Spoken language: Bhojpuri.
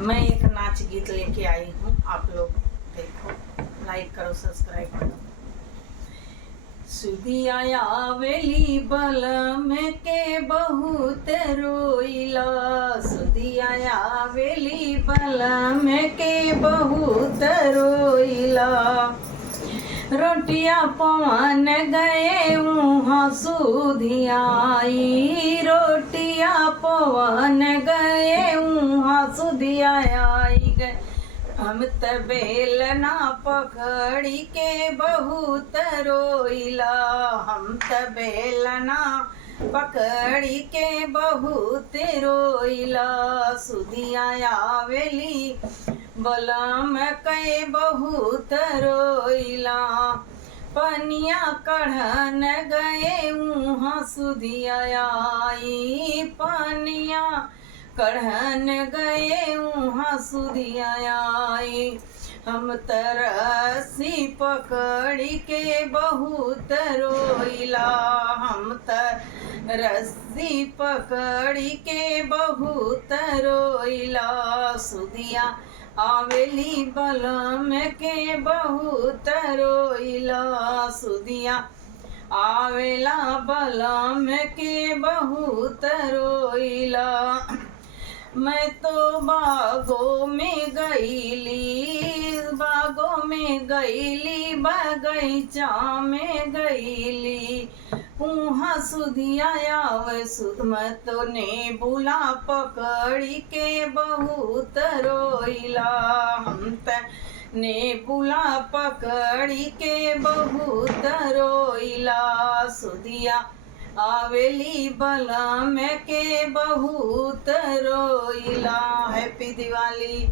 मैं एक नाच गीत लेके आई हूँ, आप लोग देखो, लाइक करो, सब्सक्राइब करो। सुदिया आवेली बलम के बहुत रोइला, सुदिया आवेली बलम के बहुत रोइला। रोटिया पवन गए वहाँ सुधियाई, रोटिया पवन गए वहाँ सुधियाई गए। हम त बेलना पकड़ी के बहुत रोइला, हम त बेलना पकड़ी के बहुत रोइला। सुधिया आवेली बलम के बहुत रोइला। पनिया कढ़न गए वहाँ सुधिया आई, पनिया कढ़न गए वहाँ सुधिया आई। हम तरसी पकड़ी के बहुत रोइला, हम रस्सी पकड़ी के बहुत रोइला। सुधिया आवेली बलम के बहुत रोइला, सुधिया आवेला बलम के बहुत रोइला। मैं तो बागों में गईली, बागों में गईली, बगीचा में गईली, वहाँ सुधिया आवे सुध। मैं तो नेबुला पकड़ी के बहुत रोइला, हम त नेबुला पकड़ी के बहुत रोइला। सुधिया आवेली बलम के बहुत रोइला। हैप्पी दिवाली।